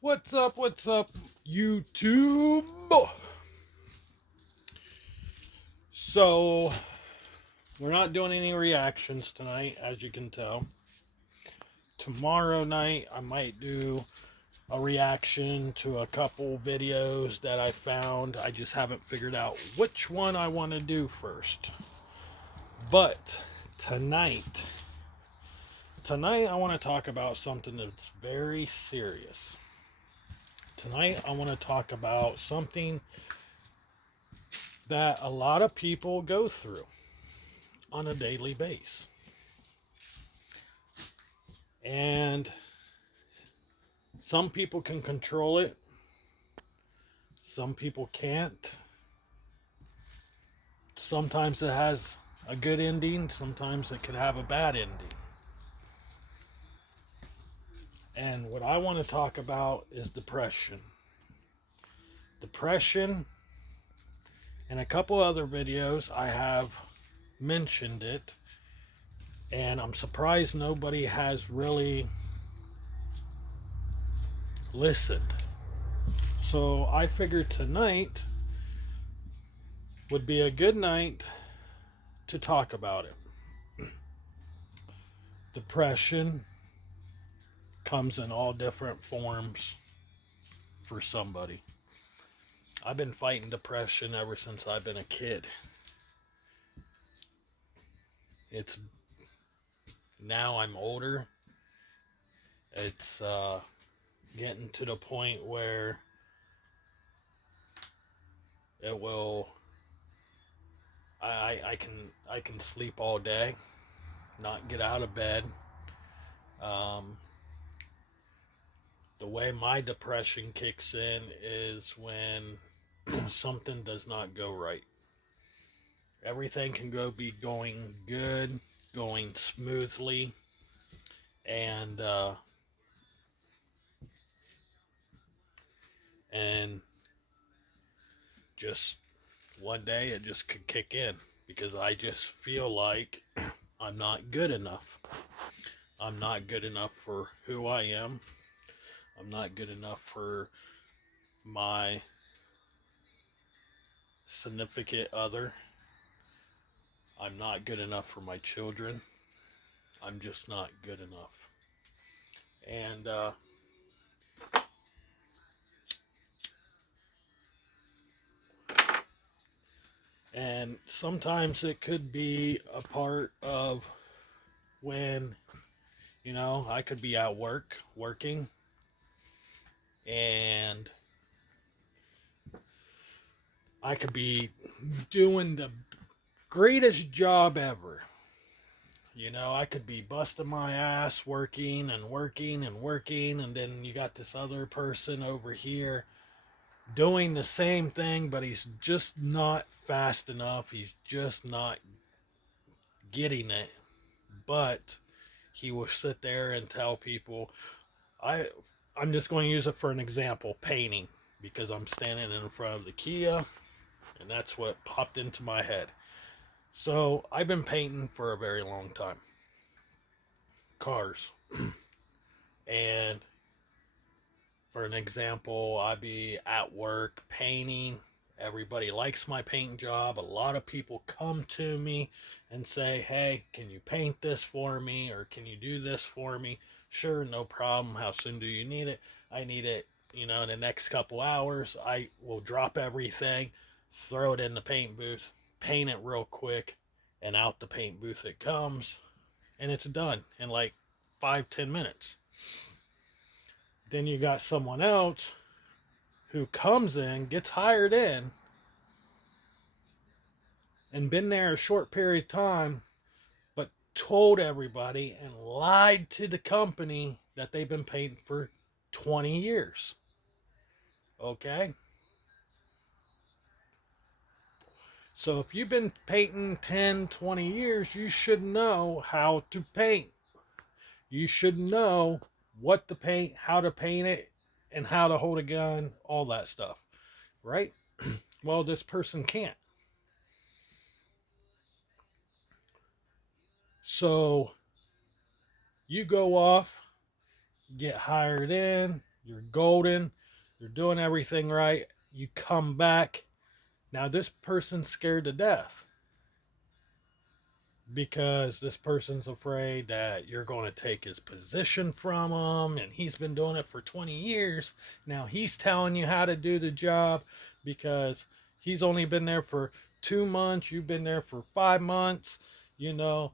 What's up, YouTube? So, we're not doing any reactions tonight, as you can tell. Tomorrow night, I might do a reaction to a couple videos that I found. I just haven't figured out which one I want to do first. But tonight, tonight I want to talk about something that's very serious. Tonight, I want to talk about something that a lot of people go through on a daily basis. And some people can control it, some people can't. Sometimes it has a good ending, sometimes it could have a bad ending. And what I want to talk about is depression. Depression, in a couple other videos, I have mentioned it, and I'm surprised nobody has really listened. So I figured tonight would be a good night to talk about it. Depression comes in all different forms for somebody. I've been fighting depression ever since I've been a kid. It's now I'm older. It's getting to the point where it will. I can sleep all day, not get out of bed. Um, the way my depression kicks in is when something does not go right. Everything can be going good, going smoothly, and and just one day it just could kick in because I just feel like I'm not good enough. I'm not good enough for who I am. I'm not good enough for my significant other. I'm not good enough for my children. I'm just not good enough. And and sometimes it could be a part of when I could be at work working, and I could be doing the greatest job ever. I could be busting my ass working and working and working, and then you got this other person over here doing the same thing, but he's just not fast enough. He's just not getting it. But he will sit there and tell people, I I'm just going to use it for an example, painting, because I'm standing in front of the Kia, and that's what popped into my head. So I've been painting for a very long time, cars, and for an example, I'd be at work painting. Everybody likes my paint job. A lot of people come to me and say, hey, can you paint this for me? Or can you do this for me? Sure, no problem. How soon do you need it? I need it, in the next couple hours. I will drop everything, throw it in the paint booth, paint it real quick, and out the paint booth it comes. And it's done in like 5-10 minutes. Then you got someone else who comes in, gets hired in, and been there a short period of time, but told everybody and lied to the company that they've been painting for 20 years. Okay? So if you've been painting 10, 20 years, you should know how to paint. You should know what to paint, how to paint it, and how to hold a gun, all that stuff. Right? Well, this person can't. So you go off, get hired in, you're golden, you're doing everything right. You come back. Now, this person's scared to death because this person's afraid that you're going to take his position from him, and he's been doing it for 20 years. Now he's telling you how to do the job because he's only been there for 2 months, you've been there for 5 months. You know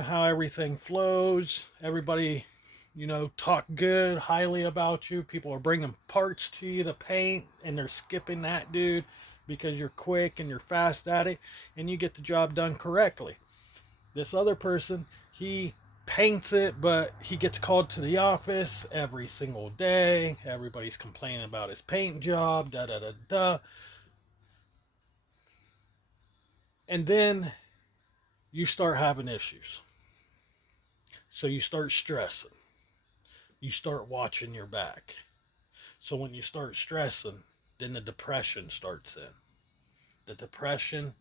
how everything flows. Everybody, talk good, highly about you. People are bringing parts to you to paint, and they're skipping that dude because you're quick and you're fast at it, and you get the job done correctly. This other person, he paints it, but he gets called to the office every single day. Everybody's complaining about his paint job, da da da da. And then you start having issues. So you start stressing. You start watching your back. So when you start stressing, then the depression starts in. The depression,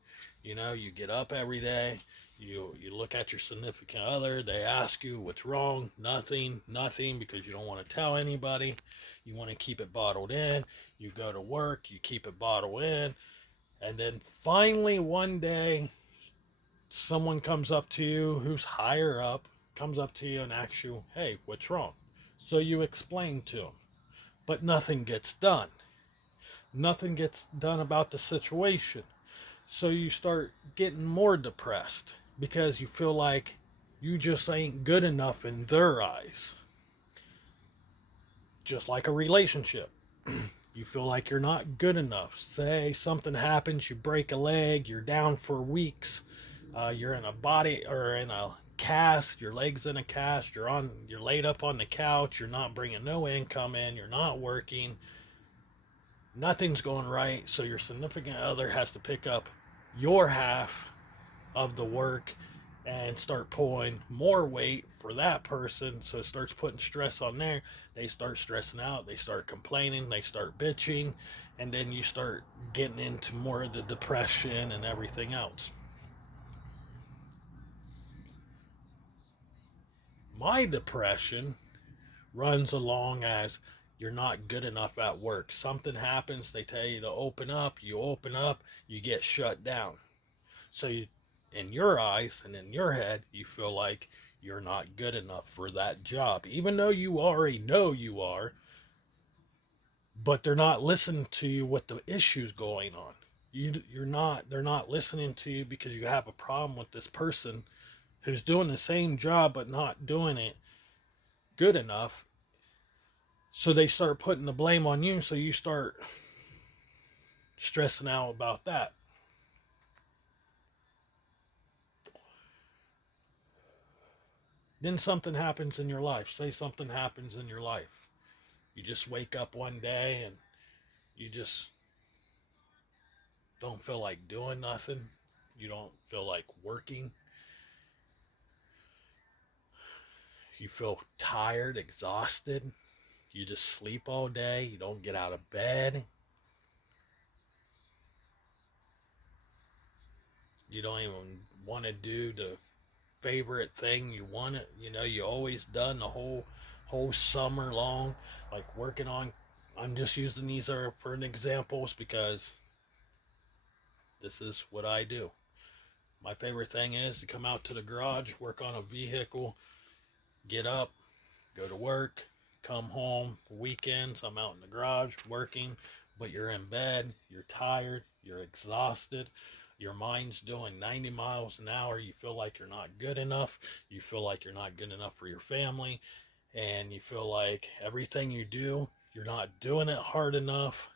you get up every day, you look at your significant other, they ask you what's wrong, nothing, because you don't want to tell anybody. You want to keep it bottled in. You go to work, you keep it bottled in, and then finally one day someone comes up to you who's higher up, comes up to you and asks you, hey, what's wrong? So you explain to them, but nothing gets done. Nothing gets done about the situation. So you start getting more depressed because you feel like you just ain't good enough in their eyes. Just like a relationship. You feel like you're not good enough. Say something happens, you break a leg, you're down for weeks, you're in a body or in a cast, your leg's in a cast, you're laid up on the couch, you're not bringing no income in, you're not working, nothing's going right, so your significant other has to pick up your half of the work and start pulling more weight for that person. So it starts putting stress on there. They start stressing out. They start complaining. They start bitching. And then you start getting into more of the depression and everything else. My depression runs along as you're not good enough at work. Something happens. They tell you to open up. You open up. You get shut down. So in your eyes and in your head, you feel like you're not good enough for that job, even though you already know you are. But they're not listening to you with the issues going on. You're not. They're not listening to you because you have a problem with this person who's doing the same job but not doing it good enough. So they start putting the blame on you. So you start stressing out about that. Then something happens in your life. Say something happens in your life. You just wake up one day and you just don't feel like doing nothing. You don't feel like working. You feel tired, exhausted. You just sleep all day. You don't get out of bed. You don't even want to do the favorite thing you want it. You always done the whole summer long, like working on. I'm just using these are for an examples because this is what I do. My favorite thing is to come out to the garage, work on a vehicle, get up, go to work, come home. Weekends, I'm out in the garage working, but you're in bed, you're tired, you're exhausted, your mind's doing 90 miles an hour. You feel like you're not good enough. You feel like you're not good enough for your family. And you feel like everything you do, you're not doing it hard enough.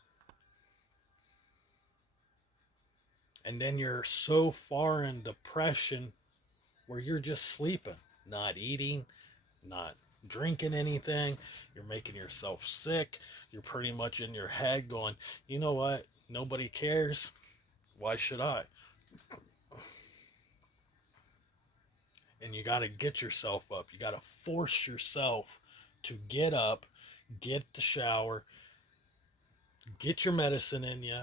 And then you're so far in depression where you're just sleeping, not eating, not drinking anything. You're making yourself sick. You're pretty much in your head going, you know what? Nobody cares. Why should I? And you got to get yourself up. You got to force yourself to get up, get the shower, get your medicine in you,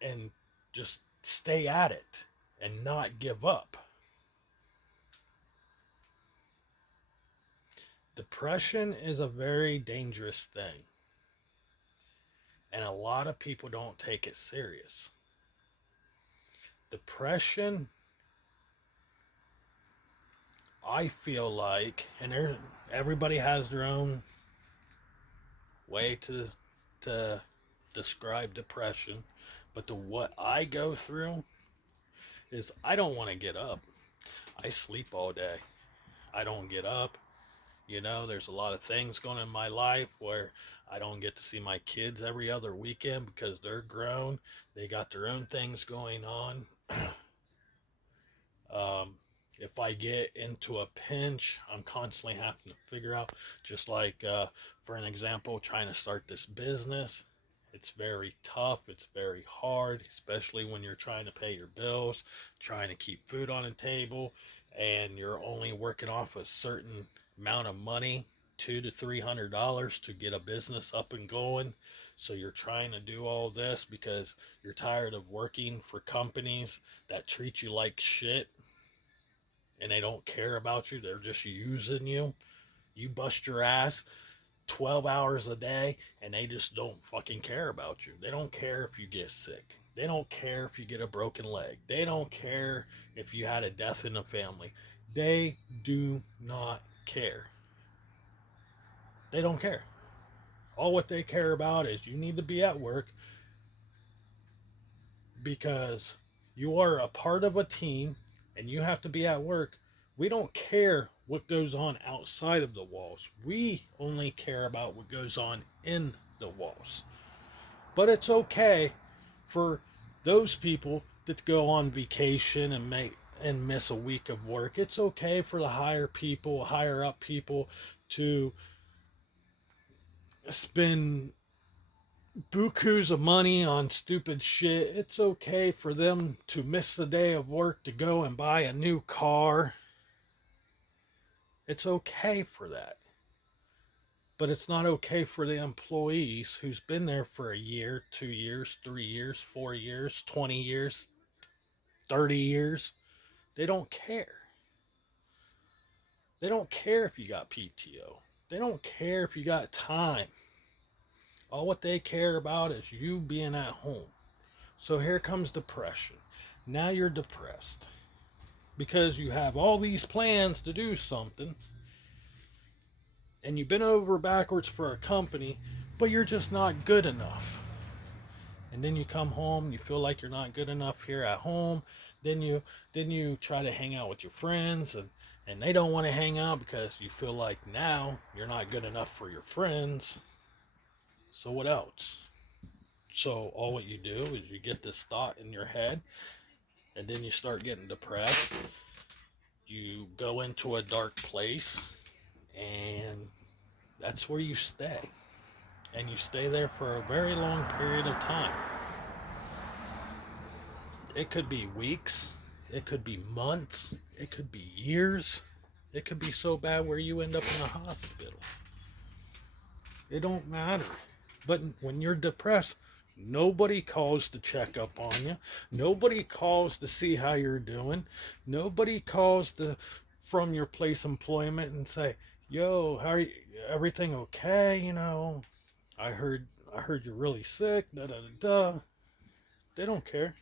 and just stay at it and not give up. Depression is a very dangerous thing, and a lot of people don't take it serious. Depression, I feel like, and everybody has their own way to describe depression, but what I go through is I don't want to get up. I sleep all day. I don't get up. You know, there's a lot of things going in my life where I don't get to see my kids every other weekend because they're grown. They got their own things going on. Um, if I get into a pinch, I'm constantly having to figure out, just like, for an example, trying to start this business. It's very tough. It's very hard, especially when you're trying to pay your bills, trying to keep food on the table, and you're only working off a certain amount of money, $200 to $300 to get a business up and going. So you're trying to do all this because you're tired of working for companies that treat you like shit and they don't care about you. They're just using you. You bust your ass 12 hours a day and they just don't fucking care about you. They don't care if you get sick. They don't care if you get a broken leg. They don't care if you had a death in the family. They do not care. They don't care. All what they care about is you need to be at work because you are a part of a team and you have to be at work. We don't care what goes on outside of the walls. We only care about what goes on in the walls. But it's okay for those people that go on vacation and miss a week of work. It's okay for the higher up people to spend bukus of money on stupid shit. It's okay for them to miss a day of work to go and buy a new car. It's okay for that. But it's not okay for the employees who's been there for a year, 2 years, 3 years, 4 years, 20 years, 30 years. They don't care. They don't care if you got PTO. They don't care if you got time. All what they care about is you being at home. So here comes depression. Now you're depressed because you have all these plans to do something and you've been over backwards for a company, but you're just not good enough. And then you come home, you feel like you're not good enough here at home. Then you try to hang out with your friends and they don't want to hang out because you feel like now you're not good enough for your friends. So what else? So all what you do is you get this thought in your head and then you start getting depressed. You go into a dark place and that's where you stay. And you stay there for a very long period of time. It could be weeks, it could be months, it could be years. It could be so bad where you end up in a hospital. It don't matter. But when you're depressed, nobody calls to check up on you. Nobody calls to see how you're doing. Nobody calls from your place of employment and say, "Yo, how are you? Everything okay? You know, I heard you're really sick." Da da da da. They don't care.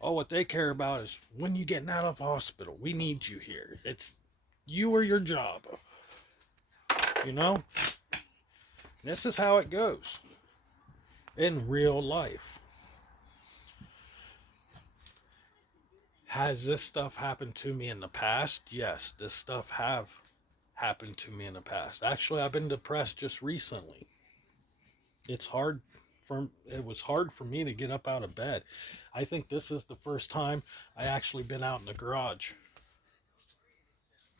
All what they care about is when you getting out of hospital. We need you here. It's you or your job. You know? This is how it goes in real life. Has this stuff happened to me in the past? Yes, this stuff have happened to me in the past. Actually, I've been depressed just recently. It was hard for me to get up out of bed. I think this is the first time I actually been out in the garage.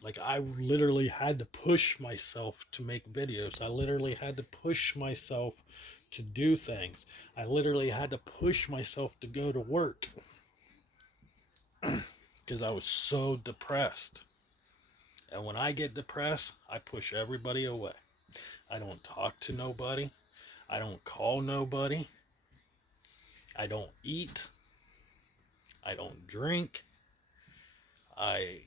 Like I literally had to push myself to make videos. I literally had to push myself to do things. I literally had to push myself to go to work because I was so depressed. And when I get depressed, I push everybody away. I don't talk to nobody. I don't call nobody. I don't eat. I don't drink. I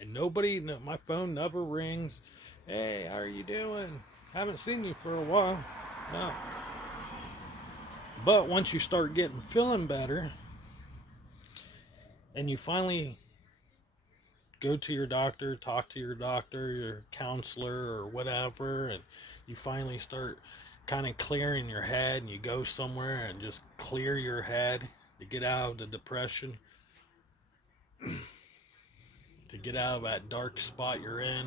and nobody, my phone never rings. Hey, how are you doing? Haven't seen you for a while. No. But once you start getting feeling better and you finally go to your doctor, talk to your doctor, your counselor, or whatever, and you finally start kind of clearing your head and you go somewhere and just clear your head to get out of the depression, to get out of that dark spot you're in,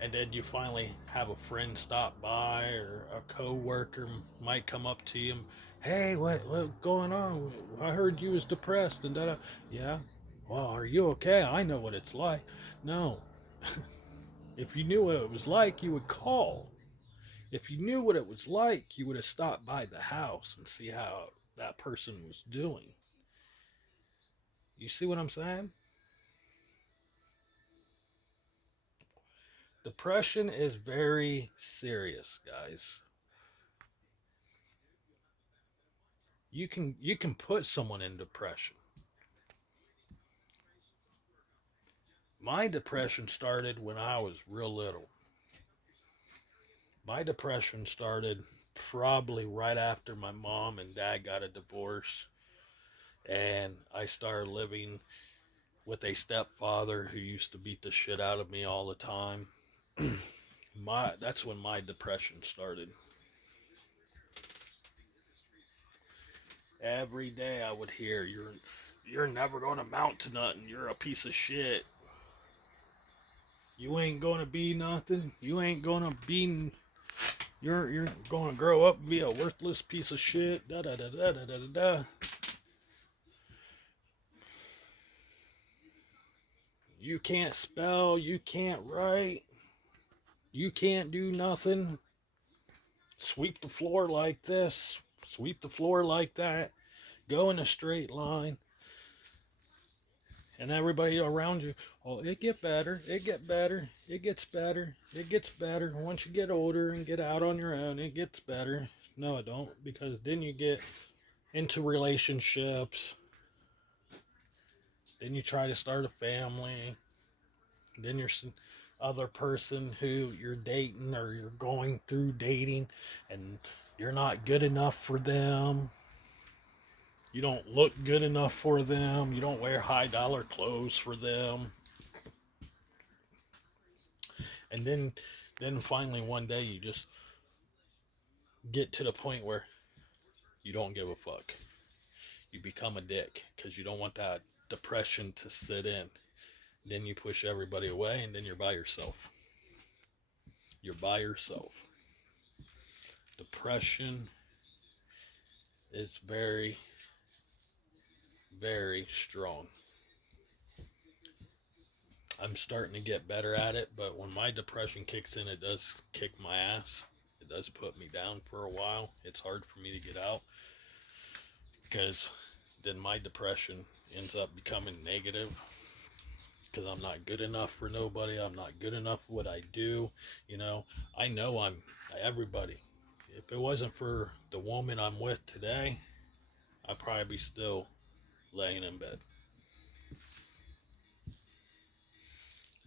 and then you finally have a friend stop by or a coworker might come up to you and, hey, what going on? I heard you was depressed and that. Yeah. Well, are you okay? I know what it's like. No. If you knew what it was like, you would call. If you knew what it was like, you would have stopped by the house and see how that person was doing. You see what I'm saying? Depression is very serious, guys. You can put someone in depression. My depression started when I was real little. My depression started probably right after my mom and dad got a divorce, and I started living with a stepfather who used to beat the shit out of me all the time. That's when my depression started. Every day I would hear, you're never going to amount to nothing. You're a piece of shit. You ain't going to be nothing. You ain't going to be, you're going to grow up and be a worthless piece of shit. Da da da da da da da. You can't spell, you can't write, you can't do nothing. Sweep the floor like this, sweep the floor like that, go in a straight line. And everybody around you, oh, it get better, it get better, it gets better, it gets better. Once you get older and get out on your own, it gets better. No, it don't, because then you get into relationships, then you try to start a family, then you're other person who you're dating or you're going through dating and you're not good enough for them. You don't look good enough for them. You don't wear high dollar clothes for them. And then finally one day you just get to the point where you don't give a fuck. You become a dick because you don't want that depression to sit in. Then you push everybody away and then you're by yourself. You're by yourself. Depression is very, very strong. I'm starting to get better at it, but when my depression kicks in, it does kick my ass. It does put me down for a while. It's hard for me to get out because then my depression ends up becoming negative because I'm not good enough for nobody. I'm not good enough what I do. You know I'm everybody. If it wasn't for the woman I'm with today, I'd probably be still laying in bed.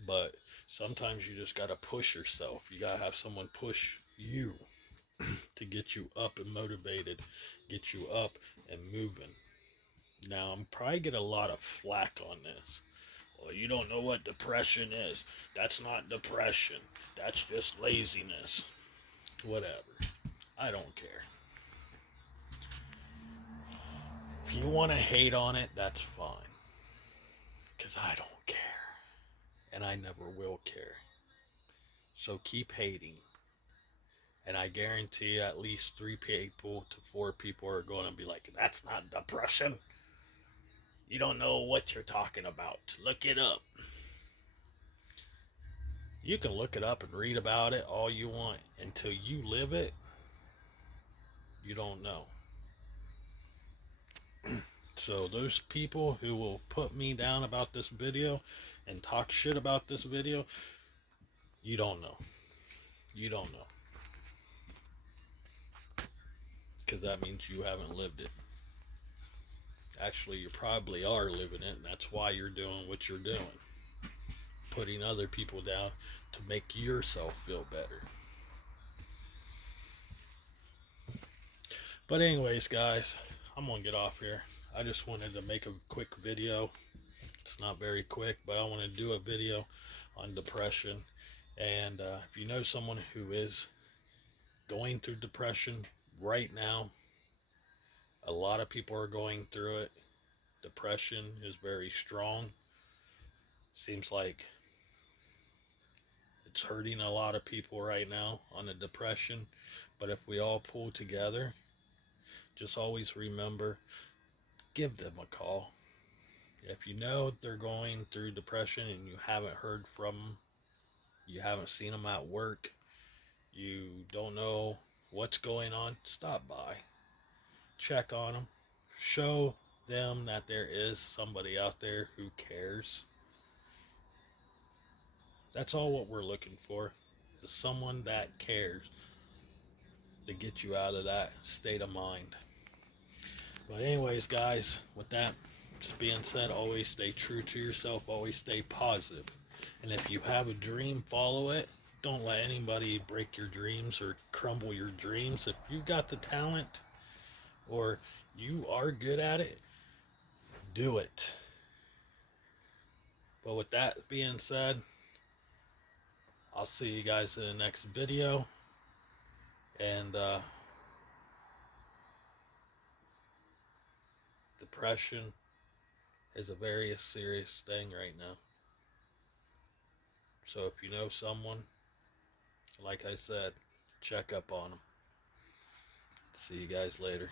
But sometimes you just got to push yourself. You got to have someone push you to get you up and motivated, get you up and moving. Now, I'm probably get a lot of flack on this. Well, you don't know what depression is. That's not depression. That's just laziness. Whatever. I don't care. If you want to hate on it, that's fine. Because I don't care. And I never will care. So keep hating. And I guarantee you at least 3 to 4 people are going to be like, that's not depression. You don't know what you're talking about. Look it up. You can look it up and read about it all you want. Until you live it, you don't know. So those people who will put me down about this video and talk shit about this video, you don't know. You don't know. Because that means you haven't lived it. Actually, you probably are living it, and that's why you're doing what you're doing. Putting other people down to make yourself feel better. But anyways, guys, I'm gonna get off here. I just wanted to make a quick video. It's not very quick, but I want to do a video on depression. And if you know someone who is going through depression right now, a lot of people are going through it. Depression is very strong. Seems like it's hurting a lot of people right now on the depression. But if we all pull together, just always remember, give them a call. If you know they're going through depression and you haven't heard from them, you haven't seen them at work, you don't know what's going on, stop by. Check on them. Show them that there is somebody out there who cares. That's all what we're looking for, is someone that cares to get you out of that state of mind. But anyways, guys, with that being said, always stay true to yourself, always stay positive. And if you have a dream, follow it. Don't let anybody break your dreams or crumble your dreams. If you got the talent or you are good at it, do it. But with that being said, I'll see you guys in the next video. And depression is a very serious thing right now. So if you know someone, like I said, check up on them. See you guys later.